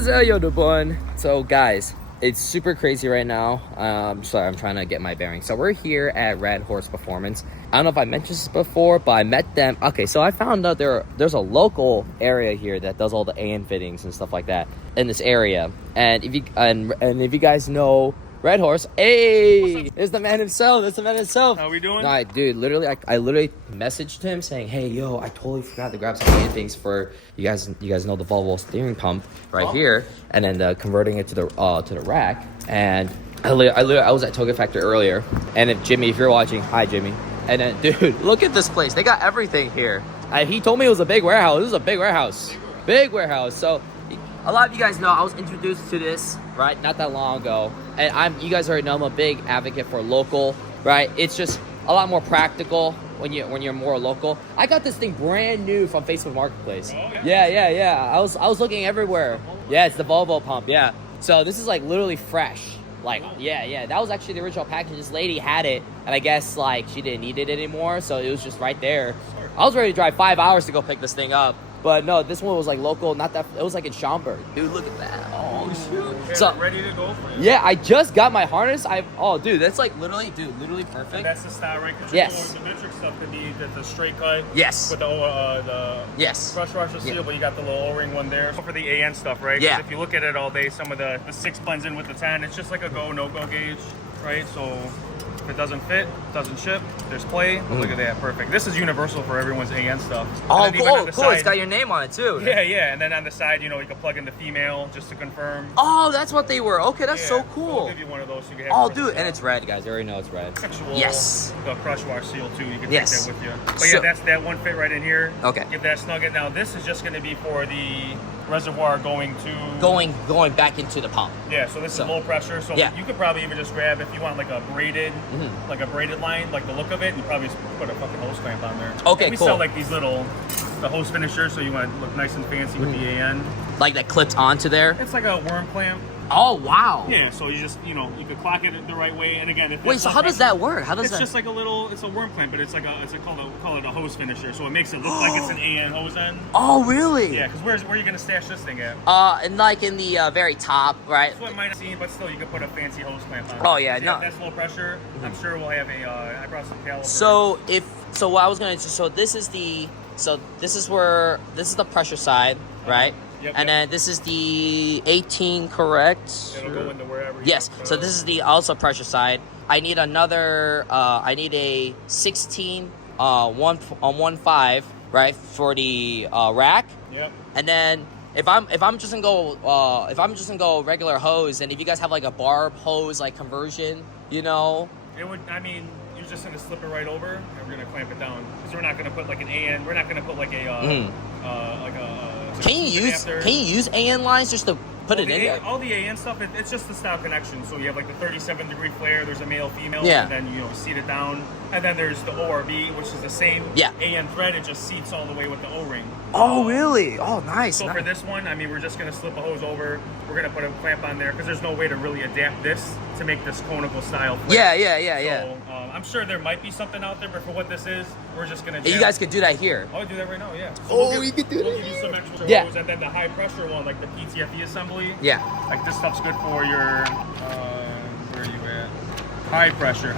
What's up, yo, Dubun? So, guys, it's super crazy right now. Sorry, I'm trying to get my bearings. So, we're here at Redhorse Performance. I don't know if I mentioned this before, but I met them. Okay, so I found out there's a local area here that does all the AN fittings and stuff like that in this area. And if you guys know Redhorse, hey, it's the man himself. It's the man himself. How we doing? Nah, dude, literally, I literally messaged him saying, "Hey, yo, I totally forgot to grab some AN things for you guys. You guys know the Volvo steering pump right here, and then converting it to the rack." And I was at Toga Factor earlier, and if you're watching, hi, Jimmy. And then, dude, look at this place. They got everything here. He told me it was a big warehouse. This is a big warehouse. Big warehouse. So, a lot of you guys know I was introduced to this, right, not that long ago. And you guys already know I'm a big advocate for local, right? It's just a lot more practical when you're more local. I got this thing brand new from Facebook Marketplace. Oh, yeah. I was looking everywhere. Yeah, it's the Volvo pump, yeah. So this is like literally fresh. Like, yeah. That was actually the original package. This lady had it, and I guess like she didn't need it anymore, so it was just right there. I was ready to drive 5 hours to go pick this thing up. But no, this one was like local, not that. It was like in Schaumburg. Dude, look at that. Oh, shoot. Yeah, so, ready to go for you. Yeah, I just got my harness. Dude, that's like literally perfect. And that's the style, right? Yes. The metric stuff could be the straight cut. Yes. With the yes. crush washer seal, but you got the little O-ring one there. For the AN stuff, right? Yeah. If you look at it all day, some of the 6 blends in with the 10, it's just like a go, no-go gauge, right? So if it doesn't fit, doesn't ship, there's play. Look at that, perfect. This is universal for everyone's AN stuff. Oh, cool. It's got your name on it, too. Yeah. And then on the side, you can plug in the female just to confirm. Oh, that's what they were. Okay, that's so cool. So we'll give you one of those so you can have. Oh, dude, and it's red, guys. I already know it's red. Sexual, yes. The crush wash seal, too. You can yes. take that with you. But yeah, that's that one fit right in here. Okay. Give that snug it. Now, this is just going to be for the reservoir going back into the pump. Yeah, so this is low pressure. So you could probably even just grab, if you want like a braided line, like the look of it, you probably just put a fucking hose clamp on there. Okay, and we sell like these the hose finishers, so you want to look nice and fancy with the AN. Like that clips onto there? It's like a worm clamp. Oh, wow. Yeah, so you just, you could clock it the right way. And again, wait, so how does that work? It's just like it's a worm clamp, but call it a hose finisher. So it makes it look like it's an AN hose end. Oh, really? Yeah, because where are you going to stash this thing at? And like in the very top, right? That's what I might have seen, but still, you could put a fancy hose clamp on it. Oh, yeah, so no. That's low pressure. I'm sure we'll have I brought some calipers. This is the pressure side, right? Yep, and then this is the 18, correct? It'll go into wherever. Yes. So this is the also pressure side. I need another. I need a 16 1.5, right, for the rack. Yep. And then if I'm just gonna go regular hose, and if you guys have like a barb hose like conversion, It would. I mean, you're just gonna slip it right over, and we're gonna clamp it down because we're not gonna put like an AN. We're not gonna put like a Can you use AN lines just to put it in there? All the AN stuff, it's just the style connection. So you have like the 37-degree flare. There's a male, female. Yeah. And then seat it down, and then there's the ORB, which is the same AN thread. It just seats all the way with the O-ring. Oh, really? Oh, nice. So for this one, I mean, we're just gonna slip a hose over. We're gonna put a clamp on there because there's no way to really adapt this to make this conical style flare. Yeah. So, I'm sure there might be something out there, but for what this is, we're just gonna. You guys could do that here. I'll do that right now. Yeah. So you could do We'll that. give you some extra hose, and then the high pressure one, like the PTFE assembly. Yeah. Like this stuff's good for your. Where are you at? High pressure.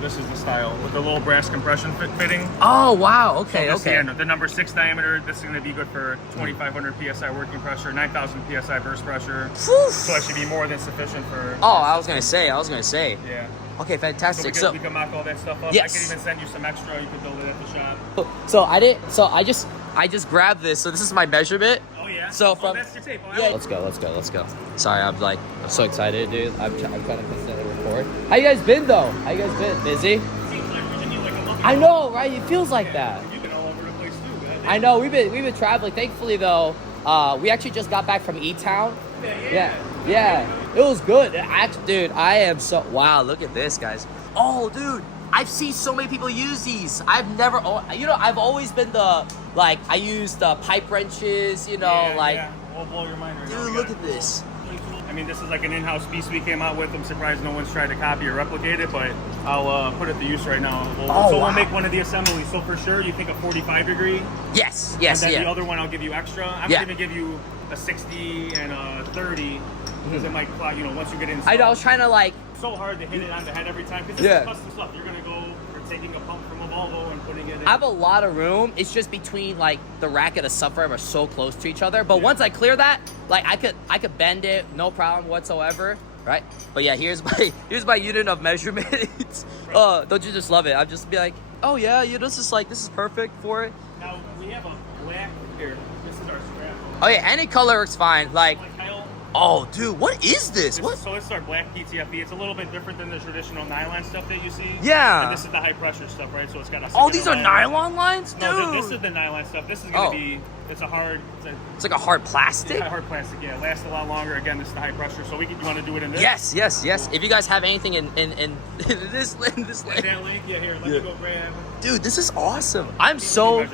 This is the style with the little brass compression fitting. Oh wow. Okay. The number 6 diameter. This is going to be good for 2,500 psi working pressure, 9,000 psi burst pressure. Whew. So that should be more than sufficient for. Oh, I was gonna say. Yeah. Okay, fantastic. So we can mock all that stuff up. Yes. I can even send you some extra. You can build it at the shop. So I just grabbed this. So this is my measurement. Oh yeah. So from that's your tape. yeah. Let's go. Sorry, I'm so excited, dude. I'm trying to consistently record. How you guys been though? How you guys been? Busy? Seems like Virginia like a month. I know, right? It feels like that. You've been all over the place too, man. I know. We've been traveling. Thankfully though, we actually just got back from E-Town. Yeah. It was good. Dude, I am so wow. Look at this, guys. Oh, dude. I've seen so many people use these. I've always been I use the pipe wrenches, We'll blow your mind right now. Dude, look at this. I mean, this is like an in-house piece we came out with. I'm surprised no one's tried to copy or replicate it, but I'll put it to use right now. We'll make one of the assemblies. So for sure, you think a 45 degree? Yes, And then the other one I'll give you extra. I'm going to give you a 60 and a 30 because it might, once you get in. I know, I was trying to like. So hard to hit it on the head every time because this is custom stuff. You're going to go for taking a pump from a Volvo and putting it in. I have a lot of room. It's just between like the rack and the subframe are so close to each other. But once I clear that, like I could bend it, no problem whatsoever. Right? But yeah, here's my unit of measurement. Don't you just love it? I'll just be like, oh yeah, this is perfect for it. Now we have a black here. This is our scrap. Oh yeah, any color works fine. Like, Kyle. oh dude, what is this? So this is our black PTFE. It's a little bit different than the traditional nylon stuff that you see. Yeah. And this is the high pressure stuff, right? So it's got a. Oh, these are nylon lines, dude. No, this is the nylon stuff. This is gonna be. It's a hard. It's like a hard plastic. Yeah, hard plastic. Yeah, it lasts a lot longer. Again, this is the high pressure. So you want to do it in this? Yes. Cool. If you guys have anything in this link. That link, here. Let me go grab. Dude, this is awesome. I'm so.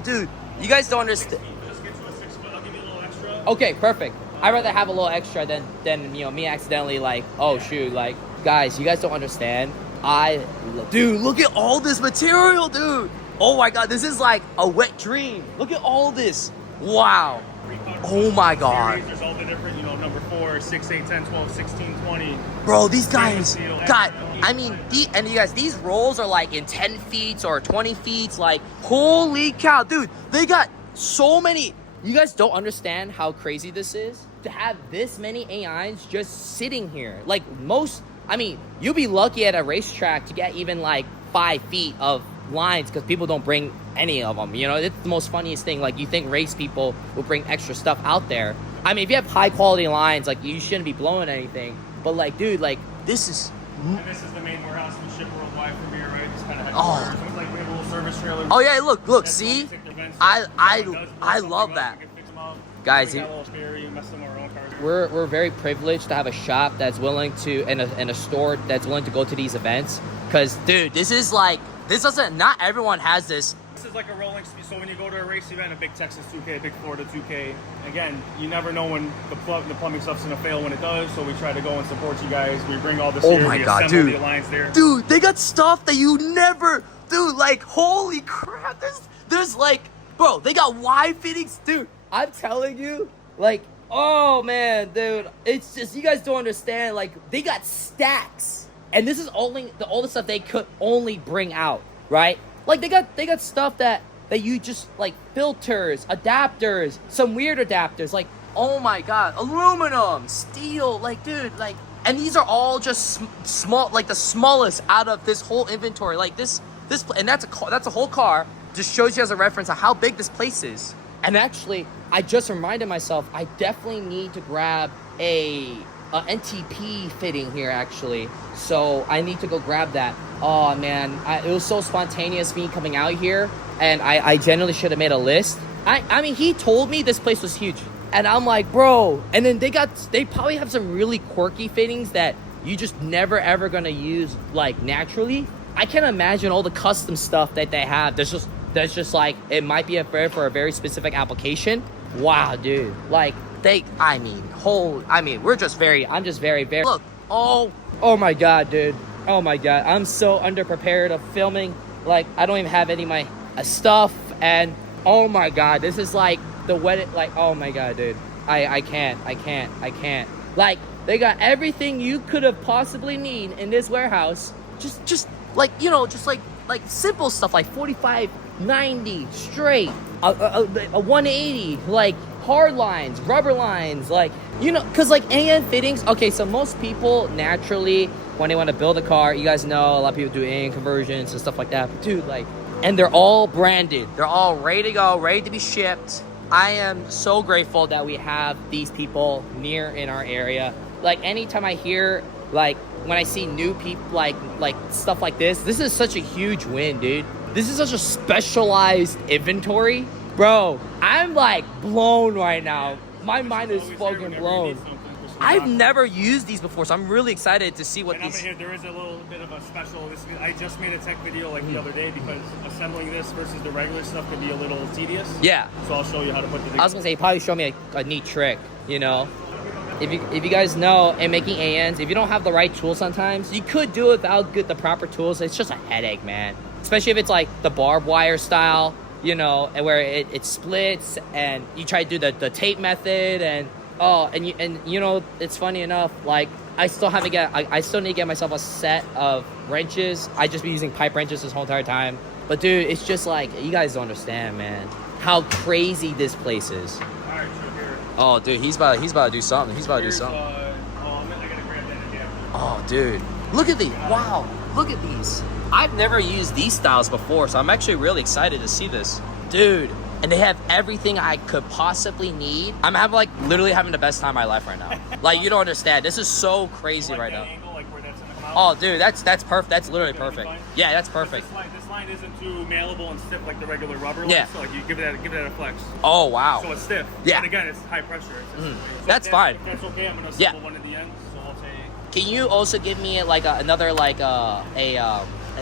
Dude. You guys don't understand. Just get to a 6 foot. I'll give you a little extra. Okay, perfect. I'd rather have a little extra than me accidentally like, oh shoot, like guys, you guys don't understand. Dude, look at all this material, dude. Oh my god, this is like a wet dream. Look at all this. Wow. Oh my god. There's all the different, number 4, 6, 8, 10, 12, 16, 20. Bro, these guys these rolls are like in 10 feet or 20 feet. Like, holy cow, dude. They got so many. You guys don't understand how crazy this is to have this many AIs just sitting here. Like you'll be lucky at a racetrack to get even like 5 feet of lines because people don't bring any of them. It's the most funniest thing. Like, you think race people will bring extra stuff out there. I mean, if you have high quality lines, like, you shouldn't be blowing anything. But like, dude, like, this is. And this is the main warehouse we ship worldwide from here, right? Just kind of headquarters. So we have a little service trailer. Oh yeah, look, see, I love that. Guys, we're very privileged to have a shop that's willing to and a store that's willing to go to these events. Cause dude, not everyone has this. This is like a rolling. So when you go to a race event, a big Texas 2K, a big Florida 2K, again, you never know when the plumbing stuff's gonna fail when it does. So we try to go and support you guys. We bring all this here. Oh my god, dude! The lines there. Dude, they got stuff that you never, dude. Like, holy crap! There's like, bro, they got Y fittings, dude. I'm telling you, like, oh man, dude, it's just you guys don't understand. Like, they got stacks, and this is all the stuff they could only bring out, right? Like, they got stuff that you just, like, filters, adapters, some weird adapters, like, oh my god, aluminum, steel, like, dude, like, and these are all just small, like the smallest out of this whole inventory, like this, and that's a whole car. Just shows you as a reference of how big this place is. And actually, I just reminded myself, I definitely need to grab a NTP fitting here, actually. So I need to go grab that. Oh man, it was so spontaneous me coming out here, and I genuinely should have made a list. I mean, he told me this place was huge, and I'm like, bro. And then they probably have some really quirky fittings that you just never ever gonna use like naturally. I can't imagine all the custom stuff that they have. That's just like, it might be for a very specific application. Wow, dude. Like, I'm just very, very, look, oh my god, dude. Oh my god, I'm so underprepared of filming. Like, I don't even have any of my stuff, and oh my god, this is like the wedding, like, oh my god, dude. I can't. Like, they got everything you could have possibly need in this warehouse. Just like, just like simple stuff like 45, 90 straight, a 180, like hard lines, rubber lines, like, because like AN fittings. Okay, so most people naturally, when they want to build a car, you guys know a lot of people do AN conversions and stuff like that. But dude, like, and they're all branded, they're all ready to go, ready to be shipped. I am so grateful that we have these people near in our area. Like, anytime I hear, like, when I see new people, like stuff like this is such a huge win, dude. This is such a specialized inventory. Bro, I'm like blown right now. My mind is fucking blown. I've never used these before, so I'm really excited to see what these... There is a little bit of a special... I just made a tech video like the other day because assembling this versus the regular stuff can be a little tedious. Yeah. So I'll show you how to put the... I was going to say, you probably show me a neat trick, if you guys know, in making ANs, if you don't have the right tools sometimes, you could do it without the proper tools. It's just a headache, man. Especially if it's like the barbed wire style, you know, and where it splits and you try to do the tape method and you know, it's funny enough, like I still need to get myself a set of wrenches. I just be using pipe wrenches this whole entire time. But dude, it's just like, you guys don't understand, man, how crazy this place is. All right, so here. Oh, dude, he's about to do something. He's about to do Here's, something. I gotta grab that adapter. Oh, dude, look at these. Wow, look at these. I've never used these styles before, so I'm actually really excited to see this, dude. And they have everything I could possibly need. I'm literally having the best time of my life right now. Like, you don't understand. This is so crazy Like right that now. angle, like where that's in the mouth? Oh, dude, that's perfect. That's literally perfect. Yeah, that's perfect. This line isn't too malleable and stiff like the regular rubber Yeah. line, so like you give that a flex. Oh, wow. So it's stiff. Yeah. And again, it's high pressure. So That's fine. If that's okay, I'm gonna Yeah. assemble one at the end. So I'll say. Can you also give me like another like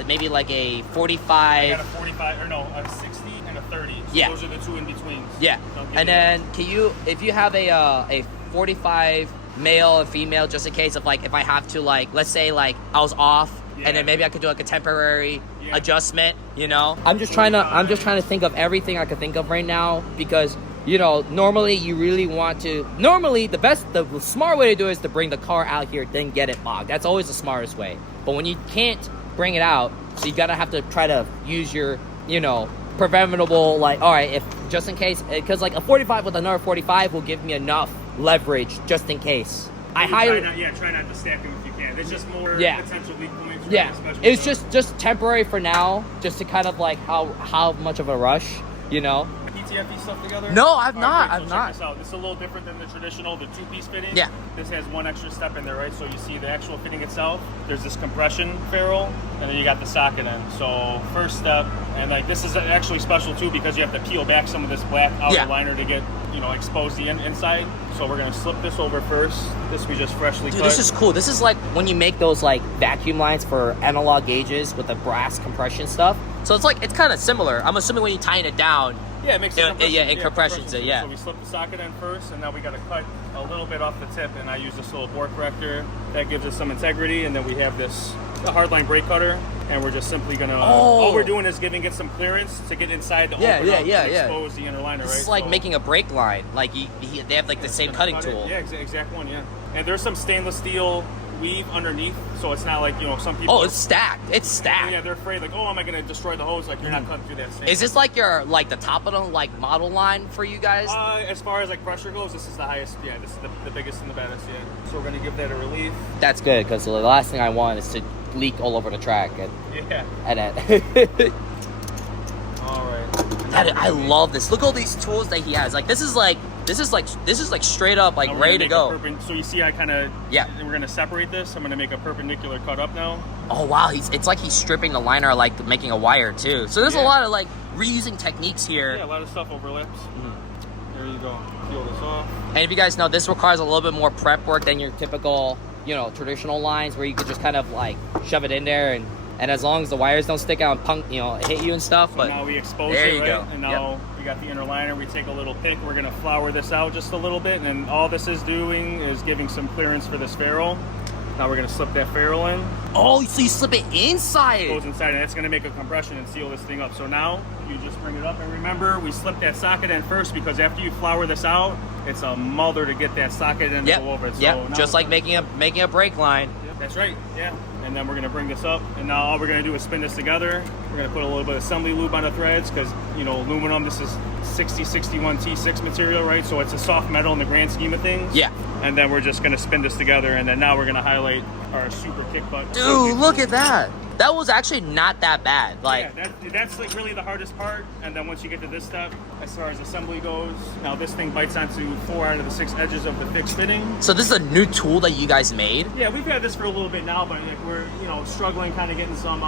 maybe like a I 45? got a 45 or no, a 60 and a 30. So Yeah. those are the two in betweens. Yeah. And then can you, if you have a 45 male and female, just in case of like if I have to, like, let's say like I was off and then maybe I could do like a temporary adjustment, you know? I'm just trying to think of everything I could think of right now, because you know, normally you really want to, the smart way to do it is to bring the car out here, then get it locked. That's always the smartest way. But when you can't bring it out, so you gotta have to try to use your, you know, preventable, like, all right, if just in case, because like a 45 with another 45 will give me enough leverage just in case. Try not to stack them if you can. It's just more potential weak points. Yeah, especially it's just temporary for now, just to kind of like how much of a rush, you know. PTFE stuff together? No, I've not. Great, I've so not. Check this out. This is a little different than the traditional, the two-piece fitting. Yeah. This has one extra step in there, right? So you see the actual fitting itself. There's this compression ferrule, and then you got the socket in. So first step, and like this is actually special too because you have to peel back some of this black outer liner to get, you know, expose the inside. So we're gonna slip this over first. This we just freshly cut. Dude, this is cool. This is like when you make those like vacuum lines for analog gauges with the brass compression stuff. So it's like, it's kind of similar. I'm assuming when you tighten it down, yeah, it makes it compressions it, yeah. So we slip the socket in first, and now we got to cut a little bit off the tip, and I use this little bore corrector. That gives us some integrity, and then we have the hardline brake cutter, and we're just simply gonna, all we're doing is giving it some clearance to get inside the open up and expose the inner liner, This right? is like making a brake line. Like they have like the same cutting tool. Yeah, exact one, yeah. And there's some stainless steel weave underneath, so it's not like, you know, some people. Oh, it's stacked. It's stacked. Yeah, they're afraid, like, oh, am I gonna destroy the hose? Like, you're not cutting through that stainless. Is this like your, like the top of the like model line for you guys? As far as like pressure goes, this is the highest. Yeah, this is the biggest and the baddest. Yeah. So we're gonna give that a relief. That's good, because the last thing I want is to leak all over the track. And then. All right. I love this. Look at all these tools that he has. Like this is like straight up like ready to go. So you see, I kind of We're gonna separate this. I'm gonna make a perpendicular cut up now. Oh wow, it's like he's stripping the liner, like making a wire too. So there's a lot of like reusing techniques here. Yeah, a lot of stuff overlaps. There you go. Peel this off. And if you guys know, this requires a little bit more prep work than your typical, you know, traditional lines where you could just kind of like shove it in there and as long as the wires don't stick out and hit you and stuff. So but now we expose there it, you right? go. And now we got the inner liner. We take a little pick. We're gonna flour this out just a little bit, and then all this is doing is giving some clearance for this ferrule. Now we're gonna slip that ferrule in. Oh, so you slip it inside. It goes inside, and that's gonna make a compression and seal this thing up. So now you just bring it up, and remember, we slip that socket in first because after you flour this out, it's a mother to get that socket in and go over it. So just like making a brake line. That's right, yeah. And then we're gonna bring this up, and now all we're gonna do is spin this together. We're gonna put a little bit of assembly lube on the threads because, you know, aluminum, this is 6061 T6 material, right? So it's a soft metal in the grand scheme of things. Yeah. And then we're just gonna spin this together, and then now we're gonna highlight our super kick butt. Dude, look at that. That was actually not that bad. Like, yeah, that's like really the hardest part. And then once you get to this step, as far as assembly goes, now this thing bites onto 4 out of the 6 edges of the fixed fitting. So this is a new tool that you guys made? Yeah, we've had this for a little bit now, but like we're, you know, struggling kind of getting some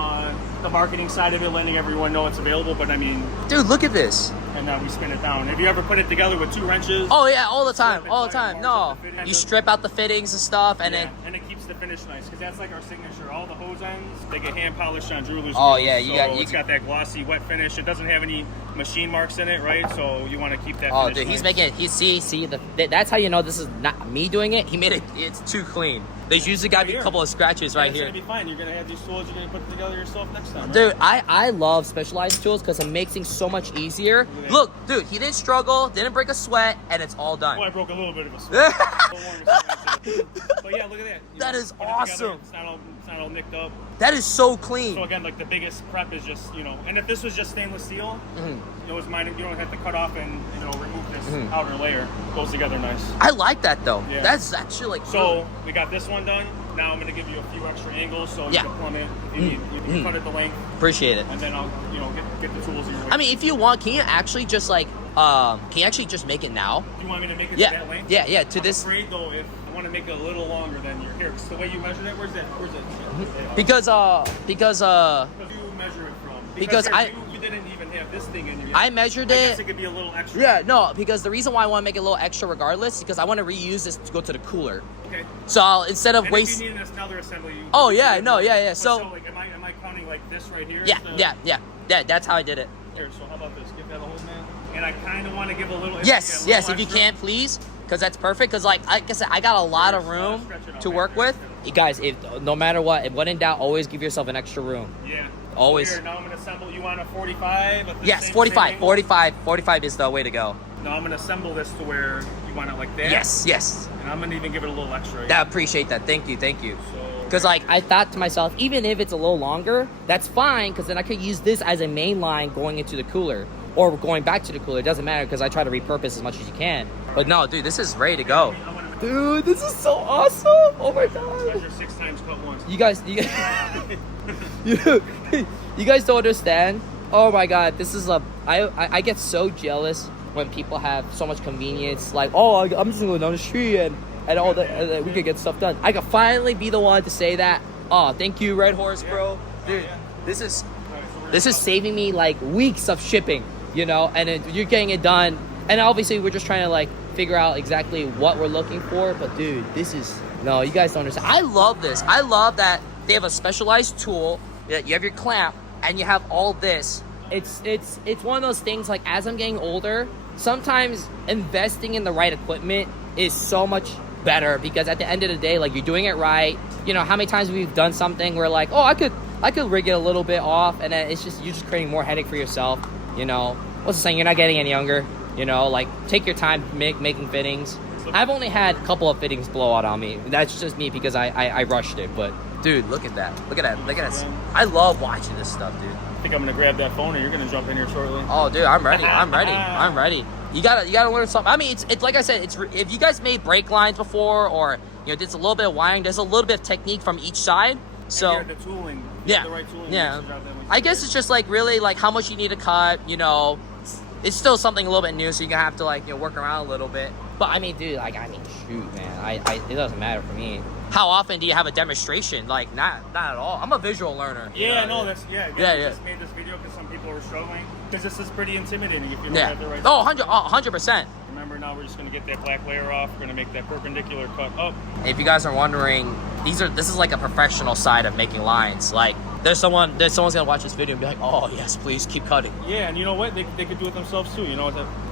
the marketing side of it, letting everyone know it's available. But I mean, dude, look at this. And then we spin it down. Have you ever put it together with 2 wrenches? Oh yeah, all the time, all the time. No, you strip out the fittings and stuff, and then it keeps the finish nice because that's like our signature. All the hose ends, they get hand polished on jewelers. Oh yeah, you it's got that glossy wet finish. It doesn't have any machine marks in it, right? So you want to keep that. Oh, finish dude, he's nice. making it. See, that's how you know this is not me doing it. He made it. It's too clean. There's usually got to be a couple of scratches right It's here. gonna be fine. You're gonna have these tools. You're gonna put it together yourself next time, right? Dude, I love specialized tools because it makes things so much easier. Look, dude, he didn't struggle, didn't break a sweat, and it's all done. Well, I broke a little bit of a sweat. But yeah, look at that. That is put it awesome. together, it's not all nicked up. That is so clean. So again, like the biggest prep is just, and if this was just stainless steel, it was mine. You don't have to cut off and remove this outer layer. Goes together nice. I like that though. Yeah. That's actually like So we got this one done. Now I'm gonna give you a few extra angles so you can plumb it. If you need, you can cut it the length. Appreciate it. And then I'll get the tools your way. I mean, if you want, can you actually just like make it now? Do you want me to make it Yeah. to that length? Yeah. To I'm this. afraid though, if I want to make it a little longer than your hair, 'cause the way you measured it, where's it? Because Because you measure it from. Because you didn't even have this thing in your. I measured I it. guess it could be a little extra. Yeah, no, because the reason why I want to make it a little extra regardless is because I want to reuse this to go to the cooler. Okay. So instead of And waste. if you need another assembly. Oh yeah, no, yeah. So like, am I counting like this right here? yeah. That's how I did it. Here, so how about this? Give that a hold, man. And I kind of want to give a little. Yes, if you can, please, because that's perfect. Because like I said, I got a lot of room to work with. You guys, no matter what, when in doubt, always give yourself an extra room. Yeah. Always. So here, now I'm gonna assemble. You want a 45? Yes, 45. 45 is the way to go. Now I'm gonna assemble this to where you want it like that. Yes. And I'm gonna even give it a little extra. I appreciate that. Thank you. So. Because like I thought to myself, even if it's a little longer, that's fine. Because then I could use this as a main line going into the cooler or going back to the cooler. It doesn't matter because I try to repurpose as much as you can. But no, dude, this is ready to go. Dude, this is so awesome! Oh my god! Measure 6 times, cut once. You guys, you guys don't understand. Oh my god, this is I get so jealous when people have so much convenience. Like, oh, I'm just gonna go down the street and all that we could get stuff done. I could finally be the one to say that. Oh, thank you, Redhorse, bro. Dude, this is saving me like weeks of shipping, and you're getting it done. And obviously, we're just trying to like figure out exactly what we're looking for. But dude, you guys don't understand. I love this. I love that they have a specialized tool. You have your clamp, and you have all this. It's one of those things. Like as I'm getting older, sometimes investing in the right equipment is so much better because at the end of the day, like you're doing it right. How many times we've done something where like, oh, I could rig it a little bit off, and then you're just creating more headache for yourself. What's the saying? You're not getting any younger. Like take your time making fittings. I've only had a couple of fittings blow out on me. That's just me because I rushed it. But dude, look at that. Look at that. I love watching this stuff, dude. I think I'm gonna grab that phone, and you're gonna jump in here shortly. Oh, dude, I'm ready. You gotta learn something. I mean, it's like I said. If you guys made brake lines before, or did a little bit of wiring, there's a little bit of technique from each side. So the tooling. Yeah, the right tooling. Yeah. I guess it's just like really like how much you need to cut. It's still something a little bit new, so you're gonna have to like work around a little bit. But I mean, dude, shoot, man, it doesn't matter for me. How often do you have a demonstration? Like, not at all. I'm a visual learner. Yeah, no, that's Yeah. just made this video because some people were struggling. Because this is pretty intimidating if you don't have the right. Oh, 100%. Remember, now we're just gonna get that black layer off. We're gonna make that perpendicular cut up. If you guys are wondering, this is like a professional side of making lines. Like, there's someone's gonna watch this video and be like, oh yes, please keep cutting. Yeah, and you know what? They could do it themselves too.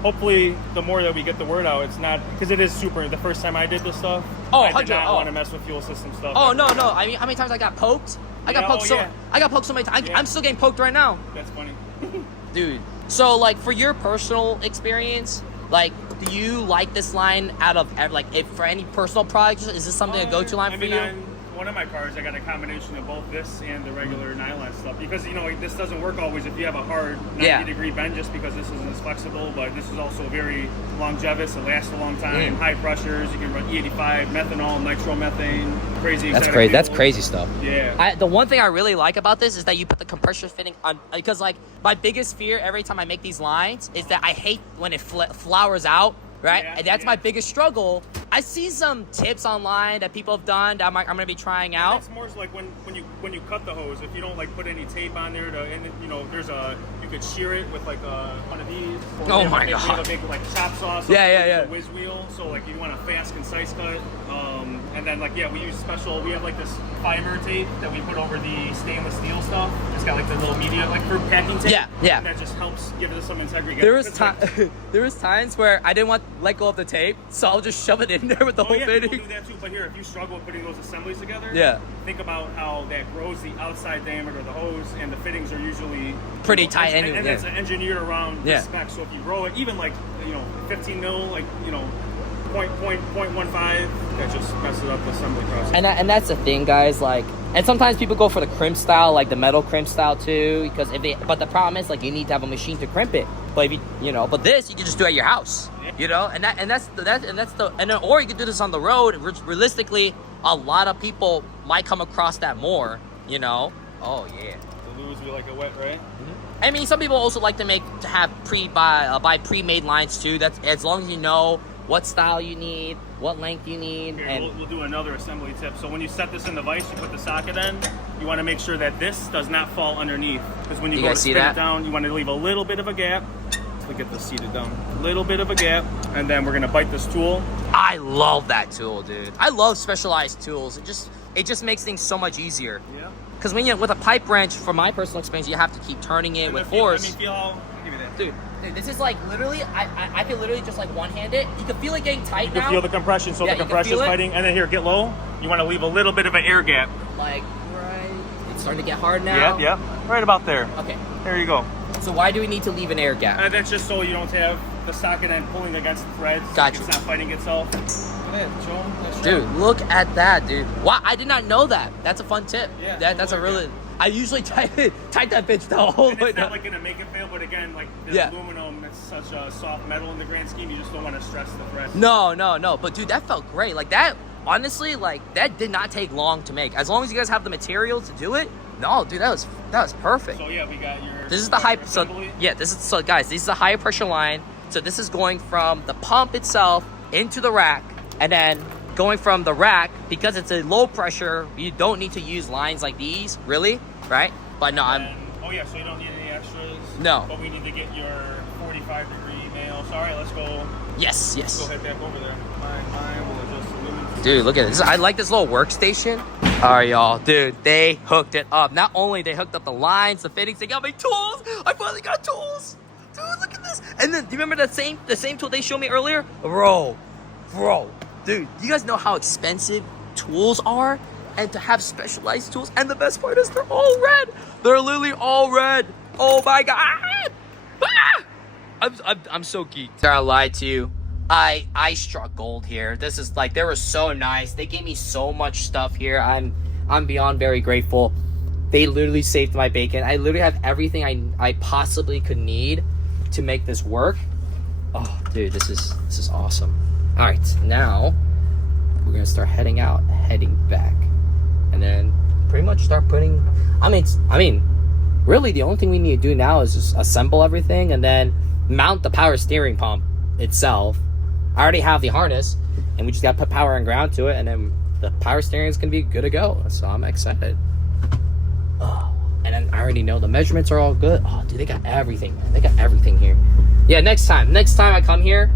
Hopefully, the more that we get the word out, it's not because it is super. The first time I did this stuff, I did not want to mess with fuel system stuff. Oh no! I mean, how many times I got poked? I got poked so many times. I'm still getting poked right now. That's funny, dude. So like, for your personal experience, like, do you like this line out of if for any personal products? Is this something a go-to line for you? On one of my cars, I got a combination of both this and the regular nylon stuff because this doesn't work always if you have a hard 90-degree bend, just because this isn't as flexible. But this is also very longevous. It lasts a long time. High pressures. You can run E85, methanol, nitromethane. Crazy. That's crazy. That's crazy stuff. Yeah. The one thing I really like about this is that you put the compressor fitting on, because like my biggest fear every time I make these lines is that I hate when it flowers out. Right? And that's my biggest struggle. I see some tips online that people have done that I'm gonna be trying out. It's more like when you cut the hose, if you don't like put any tape on there, you could shear it with like one of these. Or Oh we have my a big, God. We have a big like chop saw. Yeah, yeah, yeah. A whiz wheel. So like you want a fast, concise cut. And then like we use special. We have like this fiber tape that we put over the stainless steel stuff. It's got like the little media like for packing tape. Yeah, yeah. And that just helps give it some integrity. There was times where I didn't want to let go of the tape, so I'll just shove it in there with the whole people fitting. do that too. But here, if you struggle with putting those assemblies together, Yeah. think about how that grows the outside diameter of the hose, and the fittings are usually Pretty tight anyway, and yeah. it's engineered around Yeah. the spec. So if you grow it, even like 15 mil, like 0.15, that just messes up the assembly process. And that's the thing, guys. Like, and sometimes people go for the crimp style, like the metal crimp style too, because but the problem is like you need to have a machine to crimp it. But if but this you can just do at your house, and or you can do this on the road. Realistically, a lot of people might come across that more, Oh yeah. The lures we like it wet, right? I mean, some people also like to have buy pre-made lines too. That's as long as you know what style you need, what length you need. Here, and we'll do another assembly tip. So when you set this in the vise, you put the socket in. You want to make sure that this does not fall underneath, because when you go to spin it down, you want to leave a little bit of a gap. Let's get this seated down. A little bit of a gap, and then we're gonna bite this tool. I love that tool, dude. I love specialized tools. It just makes things so much easier. Yeah. Because with a pipe wrench, from my personal experience, you have to keep turning it with force. Let me feel how. Give me that. Dude, this is like literally, I can literally just like one-hand it. You can feel it getting tight now. You can feel the compression, so Yeah, the you can compression's feel it. fighting. And then here, get low. You want to leave a little bit of an air gap. Like, right. It's starting to get hard now. Yep. Right about there. Okay. There you go. So why do we need to leave an air gap? That's just so you don't have the socket end pulling against the threads. Gotcha. It's not fighting itself. Look at that, show 'em. That's Dude, right. look at that, dude. Wow, I did not know that. That's a fun tip. Yeah, That's a really... I usually type that bitch the whole And way it's not down. like gonna make it fail, but again, like the Yeah. aluminum, it's such a soft metal in the grand scheme. You just don't want to stress the threads. No. But dude, that felt great. Like that, honestly, like that did not take long to make. As long as you guys have the materials to do it. No, dude, that was perfect. So yeah, we got your. This is the high. So yeah, guys, this is a higher pressure line. So this is going from the pump itself into the rack, and then going from the rack, because it's a low pressure, you don't need to use lines like these, really, right? But no, Oh yeah, so you don't need any extras. No. But we need to get your 45-degree nails. All right, let's go. Yes. Go head back over there. Mine will adjust the lumens. Dude, look at this. I like this little workstation. All right, y'all. Dude, they hooked it up. Not only they hooked up the lines, the fittings, they got me tools. I finally got tools. Dude, look at this. And then, do you remember the same tool they showed me earlier? Bro. Dude, you guys know how expensive tools are? And to have specialized tools. And the best part is they're all red. They're literally all red. Oh, my God. I'm so geeked. I lied to you. I struck gold here. This is like, they were so nice. They gave me so much stuff here. I'm beyond very grateful. They literally saved my bacon. I literally have everything I possibly could need to make this work. Oh, dude, this is awesome. All right, now we're gonna start heading back, and then pretty much start putting. I mean, really, the only thing we need to do now is just assemble everything and then mount the power steering pump itself. I already have the harness, and we just gotta put power and ground to it, and then the power steering is gonna be good to go. So I'm excited. Oh, and then I already know the measurements are all good. Oh, dude, they got everything, man. They got everything here. Yeah, next time I come here,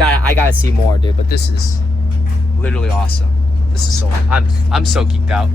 I gotta see more, dude. But this is literally awesome. This is so. I'm so geeked out.